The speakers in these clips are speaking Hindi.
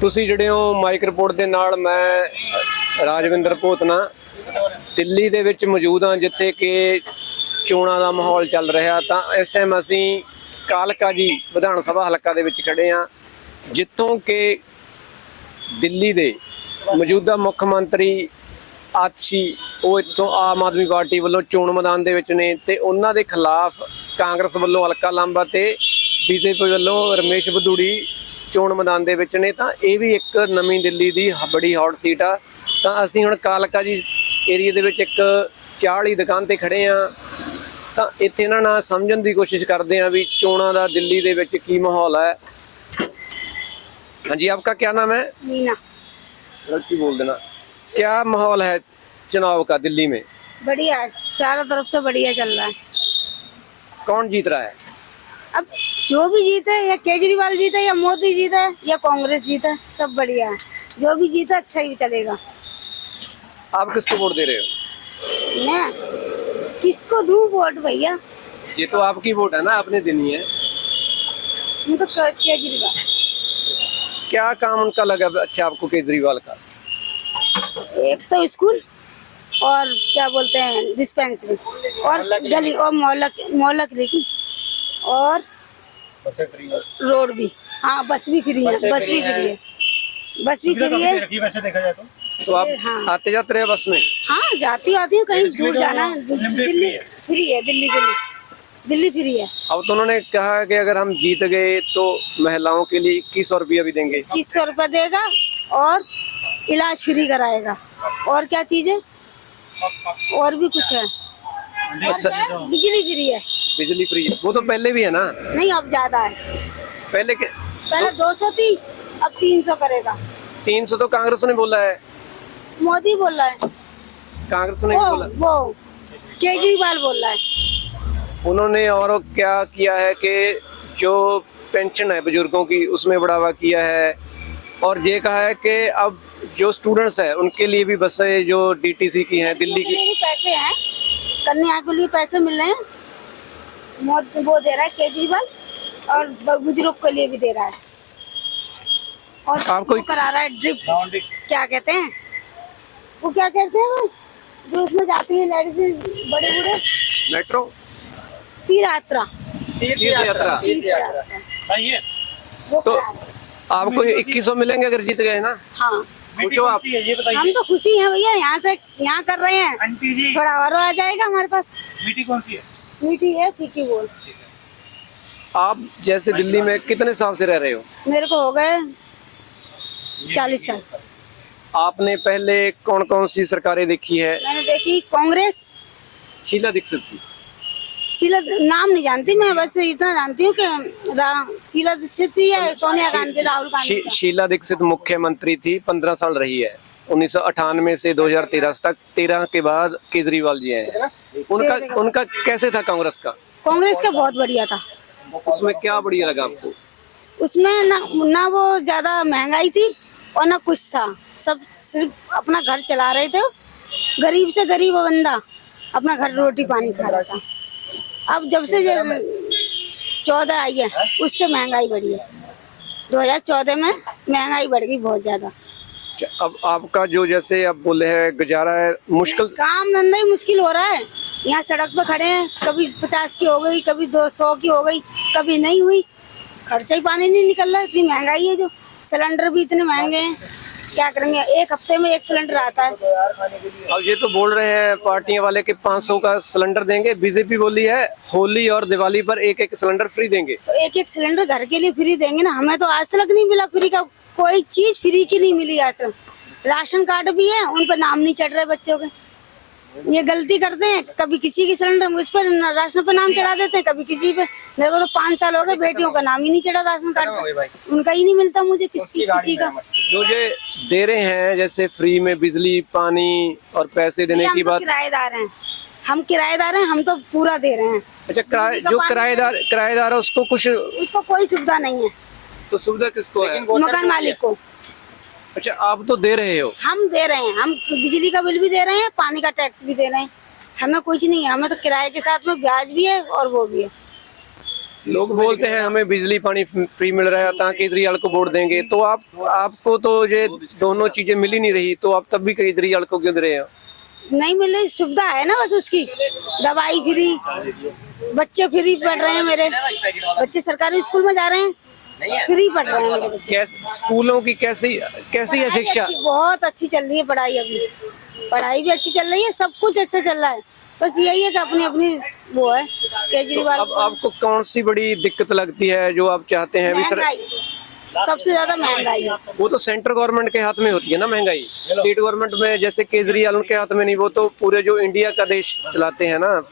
ਤੁਸੀਂ ਜਿਹੜੇ ਹੋ ਮਾਈਕ ਰਿਪੋਰਟ ਦੇ ਨਾਲ ਮੈਂ ਰਾਜਵਿੰਦਰ ਭੋਤਨਾ ਦਿੱਲੀ ਦੇ ਵਿੱਚ ਮੌਜੂਦ ਹਾਂ, ਜਿੱਥੇ ਕਿ ਚੋਣਾਂ ਦਾ ਮਾਹੌਲ ਚੱਲ ਰਿਹਾ। ਤਾਂ ਇਸ ਟਾਈਮ ਅਸੀਂ ਕਾਲਕਾ ਜੀ ਵਿਧਾਨ ਸਭਾ ਹਲਕਾ ਦੇ ਵਿੱਚ ਖੜੇ ਹਾਂ, ਜਿੱਥੋਂ ਕਿ ਦਿੱਲੀ ਦੇ ਮੌਜੂਦਾ ਮੁੱਖ ਮੰਤਰੀ ਆਤਸ਼ੀ ਉਹ ਇੱਥੋਂ ਆਮ ਆਦਮੀ ਪਾਰਟੀ ਵੱਲੋਂ ਚੋਣ ਮੈਦਾਨ ਦੇ ਵਿੱਚ ਨੇ, ਤੇ ਉਹਨਾਂ ਦੇ ਖਿਲਾਫ ਕਾਂਗਰਸ ਵੱਲੋਂ ਹਲਕਾ ਲਾਂਬਾ ਤੇ ਬੀਜੇਪੀ ਵੱਲੋਂ ਰਮੇਸ਼ ਬਦੂੜੀ ਚੋਣ ਮੈਦਾਨ ਦੇ ਵਿੱਚ ਨੇ। ਤਾਂ ਇਹ ਵੀ ਇੱਕ ਨਵੀਂ ਦਿੱਲੀ ਦੀ ਬੜੀ ਹੌਟ ਸੀਟ ਆ। ਤਾਂ ਅਸੀਂ ਹੁਣ ਕਾਲਕਾ ਜੀ ਏਰੀਏ ਦੇ ਵਿੱਚ ਇੱਕ ਚਾਹ ਵਾਲੀ ਦੁਕਾਨ ਤੇ ਖੜੇ ਆ, ਤਾਂ ਇੱਥੇ ਇਹਨਾਂ ਨਾਲ ਸਮਝਣ ਦੀ ਕੋਸ਼ਿਸ਼ ਕਰਦੇ ਆ ਵੀ ਚੋਣਾਂ ਦਾ ਦਿੱਲੀ ਦੇ ਵਿੱਚ ਕੀ ਮਾਹੌਲ ਹੈ। हाँ जी, आपका क्या नाम है? मीना। गलती बोल देना। क्या माहौल है चुनाव का दिल्ली में? बढ़िया है, चारों तरफ से बढ़िया चल रहा है। कौन जीत रहा है? अब जो भी जीते, या केजरीवाल जीते या मोदी जीते या कांग्रेस जीते, सब बढ़िया है। जो भी जीते अच्छा ही चलेगा। आप किसको वोट दे रहे हो? मैं किसको दूं वोट भैया? ये तो आपकी वोट है ना, आपने देनी है। उनको केजरीवाल। क्या काम उनका लगा अच्छा आपको केजरीवाल का? एक तो स्कूल और क्या बोलते हैं डिस्पेंसरी और गली और मोहल्ला क्लिनिक और रोड भी। हाँ, बस भी फ्री है, बस भी फ्री है, बस भी फ्री है। वैसे देखा जाए तो आप हाँ। आते जाते रहे बस में? हाँ, जाती हूँ कहीं दूर जाना है। दिल्ली फ्री है, दिल्ली के लिए दिल्ली फ्री है। अब तो उन्होंने कहा कि अगर हम जीत गए तो महिलाओं के लिए 2100 रुपया भी देंगे। 2100 रुपये देगा और इलाज फ्री कराएगा। और क्या चीज है? और भी कुछ है। और बिजली फ्री है। बिजली फ्री है, वो तो पहले भी है ना? नहीं, अब ज्यादा है। पहले के पहले 200 थी, अब 300 करेगा। 300 तो कांग्रेस ने बोला है। मोदी बोल रहा है। कांग्रेस ने बोला, वो केजरीवाल बोल रहा है। उन्होंने और क्या किया है कि जो पेंशन है बुजुर्गों की उसमें बढ़ावा किया है, और ये कहा है कि अब जो स्टूडेंट्स है उनके लिए भी बसें जो डीटीसी की हैं दिल्ली के की, लिए भी पैसे हैं, कन्या के लिए पैसे मिल रहे हैं। मोदी वो दे रहा है केजरीवाल, और बुजुर्ग के लिए भी दे रहा है। और आपको वो करा रहा है ड्रिप, क्या कहते हैं वो, क्या कहते हैं वो जो उसमें जाती है लेडीज बड़े बूढ़े, मेट्रो तीर्थ यात्रा। सही है। वो तो करा रहा है। आपको 2100 मिलेंगे अगर जीत गए ना? हाँ, पूछो आप। ये बताइए हम तो खुशी हैं भैया, यहाँ कर रहे हैं। आंटी जी, थोड़ा और आ जाएगा हमारे पास। मीठी कौन सी है? मीठी है, फीकी बोल। आप जैसे दिल्ली में कितने साल से रह रहे हो? मेरे को हो गए 40 साल। आपने पहले कौन कौन सी सरकारें देखी है? मैंने देखी कांग्रेस, शीला दीक्षित की। शीला नाम नहीं जानती मैं, बस इतना जानती हूँ कि शीला दीक्षित थी या सोनिया गांधी, राहुल गांधी का। शीला दीक्षित मुख्यमंत्री थी, 15 साल रही है, 1998 से 2013 तक। 13 के बाद केजरीवाल जी हैं। उनका कैसे था कांग्रेस का? कांग्रेस का बहुत बढ़िया था। उसमें क्या बढ़िया लगा आपको? उसमें ना वो ज्यादा महंगाई थी और ना कुछ था, सब सिर्फ अपना घर चला रहे थे। गरीब से गरीब बंदा अपना घर रोटी पानी खा रहा था। अब जब से 14 आई है, उससे महंगाई बढ़ी है। 2014 में महंगाई बढ़ गई बहुत ज्यादा। अब आपका जो जैसे आप बोले हैं गुजारा है मुश्किल, काम धंधा ही मुश्किल हो रहा है। यहाँ सड़क पे खड़े हैं, कभी 50 की हो गई, कभी 200 की हो गई, कभी नहीं हुई। खर्चा ही पानी नहीं निकल रहा, इतनी महंगाई है। जो सिलेंडर भी इतने महंगे हैं, क्या करेंगे? एक हफ्ते में एक सिलेंडर आता है। अब ये तो बोल रहे हैं पार्टियां वाले कि 500 का सिलेंडर देंगे। बीजेपी बोली है होली और दिवाली पर एक एक सिलेंडर फ्री देंगे। तो एक एक सिलेंडर घर के लिए फ्री देंगे ना। हमें तो आज तक नहीं मिला फ्री का, कोई चीज फ्री की नहीं मिली आज तक। राशन कार्ड भी है, उन पर नाम नहीं चढ़ रहे बच्चों के। ये गलती करते हैं, कभी किसी की सिलेंडर उस पर राशन पे नाम चढ़ा देते हैं, कभी किसी पे। मेरे को तो 5 साल हो गए, बेटियों का नाम ही नहीं चढ़ा राशन कार्ड पे। उनका ही नहीं मिलता मुझे, किसी का। जो ये दे रहे हैं जैसे फ्री में बिजली पानी और पैसे देने की बात। किराएदार हैं हम, किराएदार हैं हम, तो पूरा दे रहे हैं। अच्छा, जो किराएदार है उसको उसको कोई सुविधा नहीं है। तो सुविधा किसको है? मकान मालिक को। अच्छा, आप तो दे रहे हो? हम दे रहे हैं, हम बिजली का बिल भी दे रहे हैं, पानी का टैक्स भी दे रहे हैं। हमें कुछ नहीं है, हमें तो किराए के साथ में ब्याज भी है और वो भी है। लोग बोलते हैं हमें बिजली पानी फ्री मिल रहा है ता केजरीवाल को वोट देंगे, तो आपको तो ये दोनों चीजें मिल ही नहीं रही, तो आप तब भी केजरीवाल को क्यों दे रहे हैं? नहीं मिले, सुविधा है ना बस उसकी, दवाई फ्री, बच्चे फ्री पढ़ रहे हैं, मेरे बच्चे सरकारी स्कूल में जा रहे हैं, फ्री पढ़ रहे हैं मेरे बच्चे। स्कूलों की कैसी कैसी है शिक्षा? बहुत अच्छी चल रही है पढ़ाई, अभी पढ़ाई भी अच्छी चल रही है, सब कुछ अच्छा चल रहा है, बस यही है कि अपनी अपनी वो है केजरीवाल। अब आपको कौन सी बड़ी दिक्कत लगती है जो आप चाहते हैं? महंगाई, सबसे ज्यादा महंगाई है। वो तो सेंट्रल गवर्नमेंट के हाथ में होती है ना महंगाई, स्टेट गवर्नमेंट में जैसे केजरीवाल उनके हाथ में नहीं, वो तो पूरे जो इंडिया का देश चलाते हैं ना,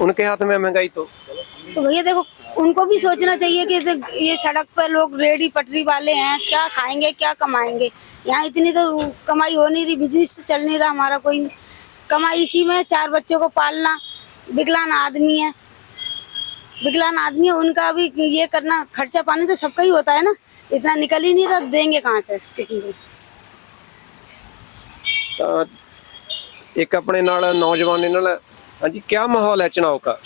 उनके हाथ में महंगाई। तो भैया देखो, उनको भी सोचना चाहिए कि ये सड़क पर लोग रेडी पटरी वाले हैं, क्या खाएंगे क्या कमाएंगे? यहाँ इतनी तो कमाई हो नहीं रही, बिजनेस चल नहीं रहा हमारा, कोई कमाई इसी में 4 बच्चों को पालना, विकलांग आदमी है, उनका भी ये करना, खर्चा पानी तो सबका ही होता है ना, इतना निकल ही नहीं रहा, देंगे कहाँ से किसी को? एक अपने नाल नौजवान नाल, हाँ जी, क्या माहौल है चुनाव का?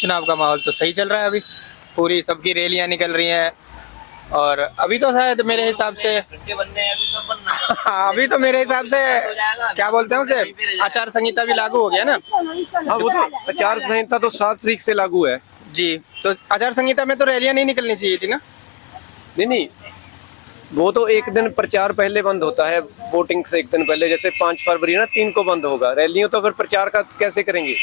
चुनाव का माहौल तो सही चल रहा है, अभी पूरी सबकी रैलियां निकल रही हैं, और अभी तो शायद मेरे हिसाब से अभी तो मेरे हिसाब से क्या बोलते हैं उसे, आचार संहिता भी लागू हो गया ना। हाँ, वो तो आचार संहिता तो 7 तारीख से लागू है जी, तो आचार संहिता में तो रैलियां नहीं निकलनी चाहिए थी ना। नहीं, वो तो एक दिन प्रचार पहले बंद होता है, वोटिंग से एक दिन पहले, जैसे 5 फरवरी ना 3 को बंद होगा रैलियों, तो फिर प्रचार का कैसे करेंगे?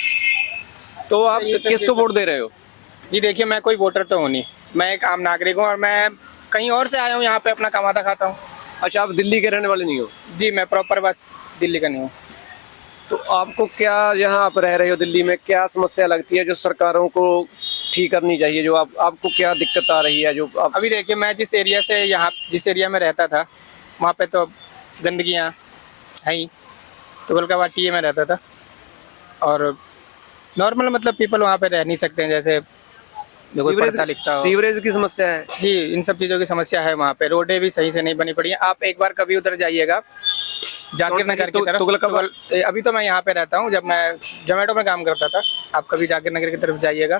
तो आप किसको वोट दे रहे हो? जी देखिए, मैं कोई वोटर तो हूँ नहीं, मैं एक आम नागरिक हूँ, और मैं कहीं और से आया हूँ, यहाँ पे अपना कमाता खाता हूँ। अच्छा, आप दिल्ली के रहने वाले नहीं हो? जी, मैं प्रॉपर बस दिल्ली का नहीं हूँ। तो आपको क्या, यहाँ आप रह रहे हो दिल्ली में, क्या समस्या लगती है जो सरकारों को ठीक करनी चाहिए, जो आपको क्या दिक्कत आ रही है जो आप? अभी देखिए, मैं जिस एरिया से यहाँ जिस एरिया में रहता था, वहाँ पे तो गंदगियाँ है ही, तुगलकाबाद टीए में रहता था, और नॉर्मल मतलब पीपल वहाँ पे रह नहीं सकते हैं, जैसे जो कोई पढ़ता लिखता हो। सीवरेज की समस्या है जी, इन सब चीज़ों की समस्या है वहाँ पे, रोडें भी सही से नहीं बनी पड़ी हैं। आप एक बार कभी उधर जाइएगा, जाकिर नगर की तरफ, अभी तो मैं यहाँ पे रहता हूँ, जब मैं जोमेटो में काम करता था, आप कभी जाकिर नगर की तरफ जाइएगा,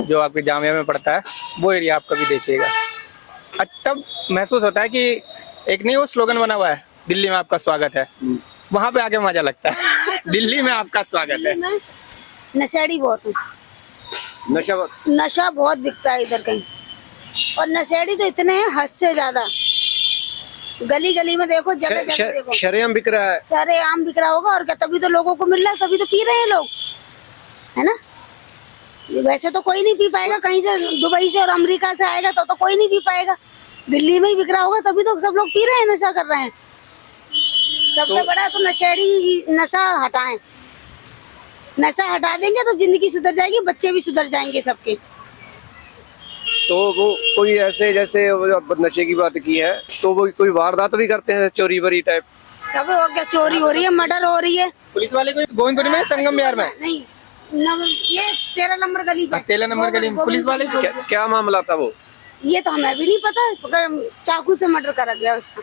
जो आपकी जामिया में पड़ता है, वो एरिया आप कभी देखिएगा, तब महसूस होता है कि एक नहीं वो स्लोगन बना हुआ है, दिल्ली में आपका स्वागत है, वहाँ पे आके मजा लगता है। दिल्ली में आपका स्वागत है। नशेड़ी बहुत है, नशा बहुत बिकता है इधर कहीं, और नशेड़ी तो इतने हैं हद से ज्यादा, गली गली में देखो, जगह जगह देखो, शरेआम बिक रहा है, सरेआम बिक रहा होगा, और क्या, तभी तो लोगों को मिल रहा है, तभी तो पी रहे हैं लोग, है ना? वैसे तो कोई नहीं पी पाएगा, कहीं से दुबई से और अमेरिका से आएगा तो कोई नहीं पी पाएगा, दिल्ली में ही बिक रहा होगा, तभी तो सब लोग पी रहे हैं, नशा कर रहे हैं। सबसे बड़ा तो नशेड़ी, नशा हटाएं, नशा हटा देंगे तो जिंदगी सुधर जाएगी, बच्चे भी सुधर जाएंगे सबके। तो वो कोई ऐसे, जैसे नशे की बात की है, तो वो कोई वारदात भी करते हैं, चोरी वरी टाइप सब, और क्या, चोरी हो रही है, मर्डर हो रही है। पुलिस वाले को गोविंदपुरी में, संगम विहार में नहीं, ये 13 नंबर गली पे, 13 नंबर गली में पुलिस वाले को क्या मामला था वो? ये तो हमें भी नहीं पता, चाकू से मर्डर करा गया उसका,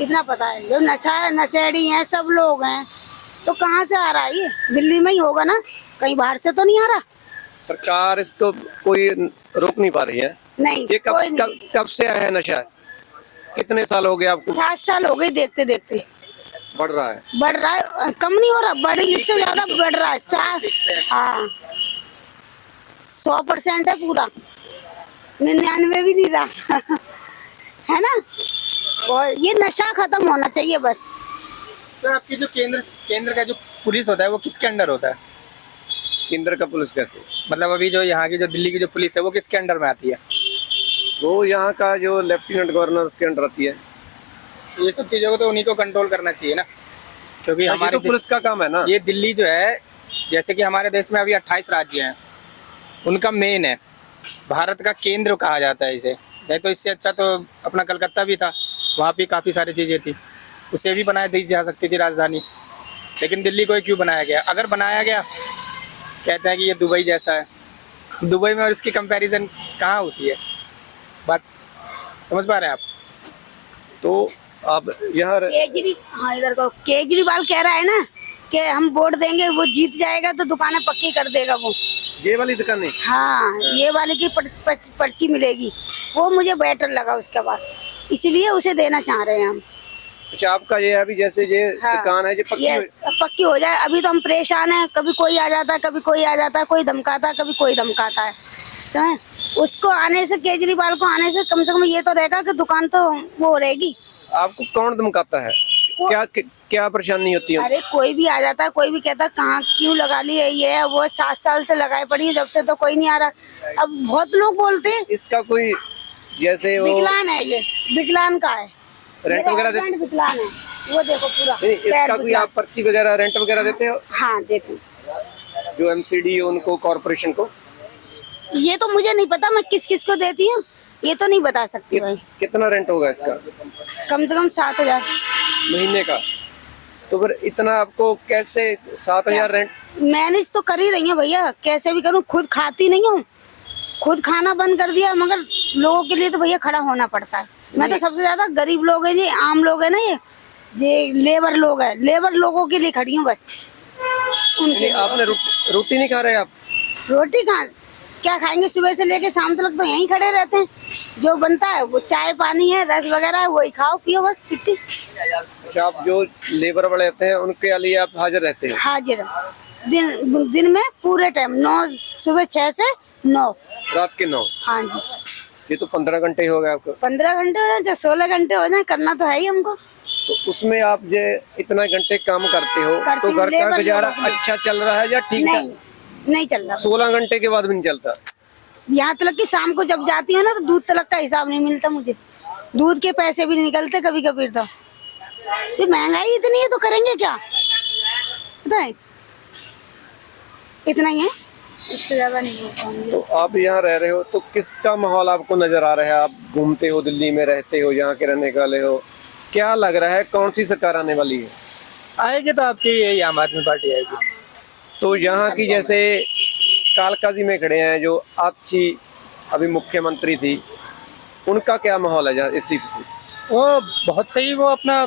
इतना पता है। जो नशेड़ी हैं, सब लोग हैं, तो कहाँ से आ रहा है ये? दिल्ली में ही होगा ना, कहीं बाहर से तो नहीं आ रहा। सरकार इसको कोई रोक नहीं पा रही है। नहीं, ये कोई नहीं। कब से आया है नशा? कितने साल हो गए आपको? 7 साल हो गए, देखते देखते बढ़ रहा है, कम नहीं हो रहा, बढ़, इससे ज्यादा बढ़ रहा है। 100% है पूरा, 99 भी नहीं रहा। है ना? और ये नशा खत्म होना चाहिए बस। तो आपकी जो केंद्र का जो पुलिस होता है, वो किसके अंडर होता है? केंद्र का पुलिस कैसे? मतलब अभी जो यहाँ की जो दिल्ली की जो पुलिस है, वो किसके अंडर में आती है? वो यहाँ का जो लेफ्टिनेंट गवर्नर उसके अंडर आती है। ये सब चीज़ों को तो उन्हीं को कंट्रोल करना चाहिए ना, क्योंकि हमारे तो पुलिस का काम है ना। ये दिल्ली जो है, जैसे कि हमारे देश में अभी 28 राज्य हैं, उनका मेन है, भारत का केंद्र कहा जाता है इसे। नहीं तो इससे अच्छा तो अपना कलकत्ता भी था, वहाँ भी काफ़ी सारी चीज़ें थी, उसे भी बना दी जा सकती थी राजधानी, लेकिन दिल्ली को क्यों बनाया गया? अगर बनाया गया, कहते हैं कि ये दुबई जैसा है, दुबई में और इसकी कंपैरिजन कहाँ होती है? बात समझ पा रहे हैं आप? तो अब यहाँ केजरीवाल कह रहा है ना कि हम वोट देंगे, वो जीत जाएगा तो दुकानें पक्की कर देगा वो, ये वाली दुकानें? हाँ, ये वाले की पर्ची मिलेगी, वो मुझे बेटर लगा उसके बाद, इसीलिए उसे देना चाह रहे हैं हम। अच्छा, आपका ये अभी जैसे ये हाँ, दुकान है जो पक्की यस, पक्की हो जाए। अभी तो हम परेशान हैं, कभी कोई आ जाता है, कभी कोई आ जाता है, कोई धमकाता है, कभी कोई धमकाता है, समझे? उसको आने से, केजरीवाल को आने से कम ये तो रहेगा कि दुकान तो वो रहेगी। आपको कौन धमकाता है? क्या क्या परेशानी होती है? अरे कोई भी आ जाता है, कोई भी कहता है कहाँ क्यों लगा ली है, ये है, वो 7 साल से लगाई पड़ी है, जब से तो कोई नहीं आ रहा। अब बहुत लोग बोलते हैं इसका कोई जैसे वो विकलांग है, ये विकलांग का है, रेंट वगैरह मेरा husband विकलांग है, वो देखो पूरा नहीं, पैर इसका कोई विकलांग। आप पर्ची वगैरह रेंट वगैरह देते हो हाँ देते, जो एमसीडी उनको, कॉर्पोरेशन को? ये तो मुझे नहीं पता मैं किस किस को देती हूँ, ये तो नहीं बता सकती भाई। कितना रेंट होगा इसका कम से कम 7,000 महीने का? तो फिर इतना आपको कैसे 7,000 रेंट? मैनेज तो कर ही रही हूँ भैया, कैसे भी करूँ, खुद खाती नहीं हूँ, खुद खाना बंद कर दिया, मगर लोगों के लिए तो भैया खड़ा होना पड़ता है। मैं तो सबसे ज्यादा गरीब लोग हैं, ये आम लोग हैं ना, ये लेबर लोग हैं, लेबर लोगों के लिए खड़ी हूँ बस। उनके आपने रोटी नहीं खा रहे आप? रोटी कहाँ, क्या खाएंगे, सुबह से लेके शाम तक तो यहीं खड़े रहते हैं, जो बनता है वो चाय पानी है, रस वगैरह है, वही खाओ पियो बस, छुट्टी। अच्छा, आप जो लेबर वाले रहते हैं उनके लिए आप हाजिर रहते हैं? हाजिर दिन में पूरे टाइम, 9 सुबह 6 से 9 रात के 9? हाँ जी। ये तो 15 घंटे हो गए आपको। 15 घंटे हो जाए, चाहे 16 घंटे हो जाए, करना तो है ही हमको। तो उसमें आप जो इतना घंटे काम करते हो तो हूँ, घर का लेबर गुजारा लोगों के लिए। अच्छा चल रहा है या ठीक नहीं, ठाक? नहीं चल रहा। 16 घंटे के बाद भी नहीं चलता? यहाँ तक कि शाम को जब जाती हूँ ना, तो दूध तलक का हिसाब नहीं मिलता मुझे, दूध के पैसे भी नहीं निकलते कभी कभी। तो ये महंगाई इतनी है तो करेंगे क्या, पता है, इतना ही है, इससे ज्यादा नहीं बोल पाऊंगी। तो आप यहाँ रह रहे हो तो किसका माहौल आपको नजर आ रहा है? आप घूमते हो, दिल्ली में रहते हो, यहाँ के रहने वाले हो, क्या लग रहा है कौन सी सरकार आने वाली है? आएगी तो आपकी यही आम आदमी पार्टी आएगी। तो यहाँ की जैसे कालका जी में खड़े हैं जो आपसी अभी मुख्यमंत्री थी, उनका क्या माहौल है इस सीट से? वो बहुत सही, वो अपना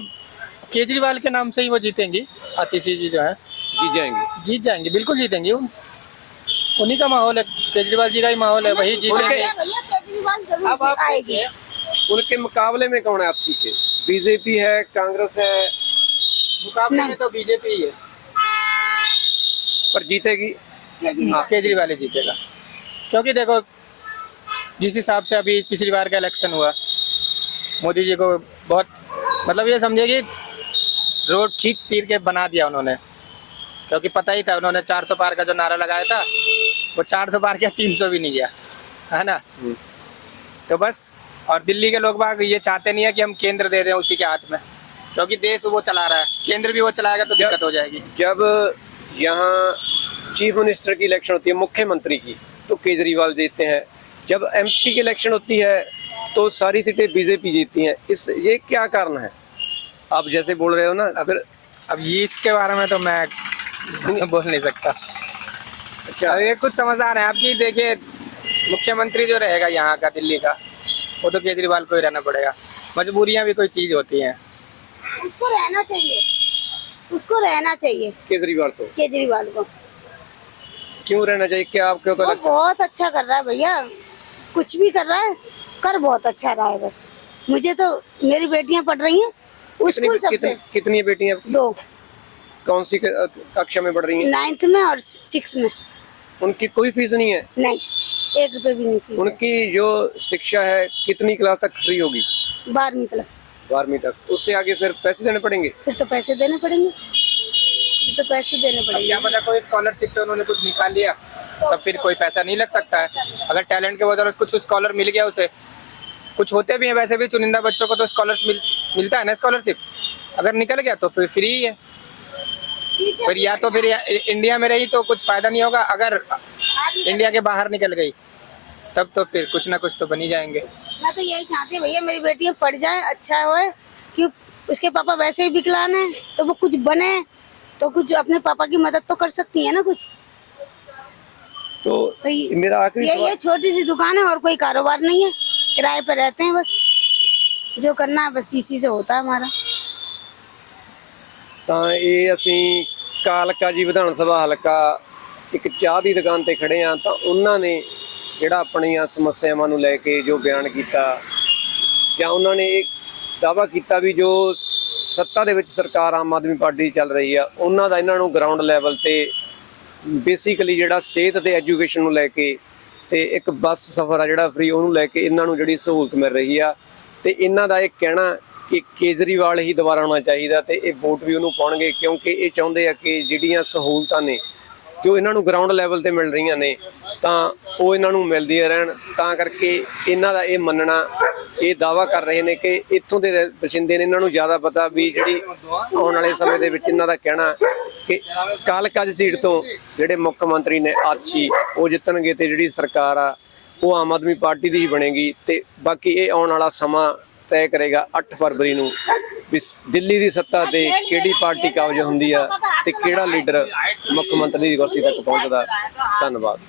केजरीवाल के नाम से ही वो जीतेंगी, आतिशी जी जो है जीत जाएंगे? जीत जाएंगे, बिल्कुल जीतेंगे। उन्हीं का माहौल है, केजरीवाल जी का ही माहौल है, वही जीतेंगे। भैया केजरीवाल जरूर अब आप आएगी। उनके मुकाबले में कौन है आपसी के? बीजेपी है, कांग्रेस है? मुकाबले में तो बीजेपी ही है, पर जीतेगी केजरीवाल ही जीतेगा। क्योंकि देखो जिस हिसाब से अभी पिछली बार का इलेक्शन हुआ, मोदी जी को बहुत, मतलब ये समझे कि रोड खींच तीर के बना दिया उन्होंने। क्योंकि पता ही था, उन्होंने 400 पार का जो नारा लगाया था, वो 400 पार किया, 300 भी नहीं गया, है ना। तो बस, और दिल्ली के लोग बाग ये चाहते नहीं है कि हम केंद्र दे दें उसी के हाथ में, क्योंकि देश वो चला रहा है, केंद्र भी वो चलाएगा तो दिक्कत हो जाएगी। जब यहाँ चीफ मिनिस्टर की इलेक्शन होती है, मुख्यमंत्री की, तो केजरीवाल जीतते हैं। जब एमपी की इलेक्शन होती है तो सारी सीटें बीजेपी जीतती हैं। ये क्या कारण है? आप जैसे बोल रहे हो ना, फिर अब ये इसके बारे में तो मैं बोल नहीं सकता। अच्छा, अब ये कुछ समझदार है आपकी, देखिए मुख्यमंत्री जो रहेगा यहाँ का दिल्ली का, वो तो केजरीवाल को ही रहना पड़ेगा। मजबूरियाँ भी कोई चीज़ होती हैं, उसको रहना चाहिए, उसको रहना चाहिए केजरीवाल को। क्यों रहना चाहिए? क्या आपको वो बहुत अच्छा कर रहा है भैया, कुछ भी कर रहा है, कर बहुत अच्छा रहा है। बस मुझे तो, मेरी बेटियां पढ़ रही हैं स्कूल सबसे। कितनी बेटियां आपकी? 2। कौन सी कक्षा में पढ़ रही हैं? 9th में और 6 में। उनकी कोई फीस नहीं है? नहीं, 1 रुपए भी नहीं फीस है। उनकी जो शिक्षा है कितनी क्लास तक फ्री होगी? 12वीं तक। 12वीं तक। उससे आगे फिर पैसे देने पड़ेंगे? फिर तो पैसे देने पड़ेंगे, फिर तो पैसे देने क्या पड़ेंगे। पता कोई स्कॉलरशिप पे उन्होंने कुछ निकाल लिया, तब फिर कोई पैसा नहीं लग सकता है। अगर टैलेंट के बदौलत कुछ स्कॉलर मिल गया उसे, कुछ होते भी हैं वैसे भी चुनिंदा बच्चों को तो स्कॉलरशिप मिलता है ना, स्कॉलरशिप अगर निकल गया तो फिर फ्री है। फिर या तो फिर इंडिया में रही तो कुछ फायदा नहीं होगा, अगर इंडिया के बाहर निकल गई तब तो फिर कुछ ना कुछ तो बन ही जाएंगे। मैं तो यही चाहती हूँ भैया, मेरी बेटियां पढ़ जाए, अच्छा होए, कि उसके पापा वैसे ही विकलांग है तो वो कुछ बने, तो कुछ अपने पापा की मदद तो कर सकती है ना कुछ। तो मेरा आखिरी ये छोटी सी दुकान है और कोई कारोबार नहीं है, किराए पे रहते हैं बस, जो करना है बस इसी से होता है हमारा। ਤਾਂ ਇਹ ਅਸੀਂ ਕਾਲਕਾ ਜੀ ਵਿਧਾਨ ਸਭਾ ਹਲਕਾ ਇੱਕ ਚਾਹ ਦੀ ਦੁਕਾਨ ਤੇ ਖੜੇ ਆ ਤਾਂ ਉਹਨਾਂ ਨੇ ਜਿਹੜਾ ਆਪਣੀਆਂ ਸਮੱਸਿਆਵਾਂ ਨੂੰ ਲੈ ਕੇ ਜੋ ਬਿਆਨ ਕੀਤਾ ਜਾਂ ਉਹਨਾਂ ਨੇ ਇਹ ਦਾਅਵਾ ਕੀਤਾ ਵੀ ਜੋ ਸੱਤਾ ਦੇ ਵਿੱਚ ਸਰਕਾਰ ਆਮ ਆਦਮੀ ਪਾਰਟੀ ਦੀ ਚੱਲ ਰਹੀ ਆ ਉਹਨਾਂ ਦਾ ਇਹਨਾਂ ਨੂੰ ਗਰਾਊਂਡ ਲੈਵਲ ਤੇ ਬੇਸਿਕਲੀ ਜਿਹੜਾ ਸਿਹਤ ਤੇ ਐਜੂਕੇਸ਼ਨ ਨੂੰ ਲੈ ਕੇ ਤੇ ਇੱਕ ਬੱਸ ਸਫ਼ਰ ਆ ਜਿਹੜਾ ਫ੍ਰੀ ਉਹਨੂੰ ਲੈ ਕੇ ਇਹਨਾਂ ਨੂੰ ਜਿਹੜੀ ਸਹੂਲਤ ਮਿਲ ਰਹੀ ਆ ਤੇ ਇਹਨਾਂ ਦਾ ਇਹ ਕਹਿਣਾ ਕਿ ਕੇਜਰੀਵਾਲ ਹੀ ਦੁਬਾਰਾ ਆਉਣਾ ਚਾਹੀਦਾ ਤੇ ਇਹ ਵੋਟ ਵੀ ਉਹਨੂੰ ਪਾਉਣਗੇ ਕਿਉਂਕਿ ਇਹ ਚਾਹੁੰਦੇ ਆ ਕਿ ਜਿਹੜੀਆਂ ਸਹੂਲਤਾਂ ਨੇ ਜੋ ਇਹਨਾਂ ਨੂੰ ਗਰਾਊਂਡ ਲੈਵਲ ਤੇ ਮਿਲ ਰਹੀਆਂ ਨੇ ਤਾਂ ਉਹ ਇਹਨਾਂ ਨੂੰ ਮਿਲਦੀਆਂ ਰਹਿਣ ਤਾਂ ਕਰਕੇ ਇਹਨਾਂ ਦਾ ਇਹ ਮੰਨਣਾ ਇਹ ਦਾਅਵਾ ਕਰ ਰਹੇ ਨੇ ਕਿ ਇੱਥੋਂ ਦੇ ਵਸਿੰਦੇ ਨੇ ਇਹਨਾਂ ਨੂੰ ਜ਼ਿਆਦਾ ਪਤਾ ਵੀ ਜਿਹੜੀ ਆਉਣ ਵਾਲੇ ਸਮੇਂ ਦੇ ਵਿੱਚ ਇਹਨਾਂ ਦਾ ਕਹਿਣਾ ਕਿ ਕਾਲਕਜ ਸੀਟ ਤੋਂ ਜਿਹੜੇ ਮੁੱਖ ਮੰਤਰੀ ਨੇ ਆਤਸ਼ੀ ਉਹ ਜਿੱਤਣਗੇ ਤੇ ਜਿਹੜੀ ਸਰਕਾਰ ਆ ਉਹ ਆਮ ਆਦਮੀ ਪਾਰਟੀ ਦੀ ਹੀ ਬਣੇਗੀ ਤੇ ਬਾਕੀ ਇਹ ਆਉਣ ਵਾਲਾ ਸਮਾਂ ਤੈਅ ਕਰੇਗਾ 8 ਫਰਵਰੀ ਨੂੰ ਵੀ ਦਿੱਲੀ ਦੀ ਸੱਤਾ ਤੇ ਕਿਹੜੀ ਪਾਰਟੀ ਕਾਬਜ ਹੁੰਦੀ ਆ ਤੇ ਕਿਹੜਾ ਲੀਡਰ ਮੁੱਖ ਮੰਤਰੀ ਦੀ ਕੁਰਸੀ ਤੱਕ ਪਹੁੰਚਦਾ। ਧੰਨਵਾਦ।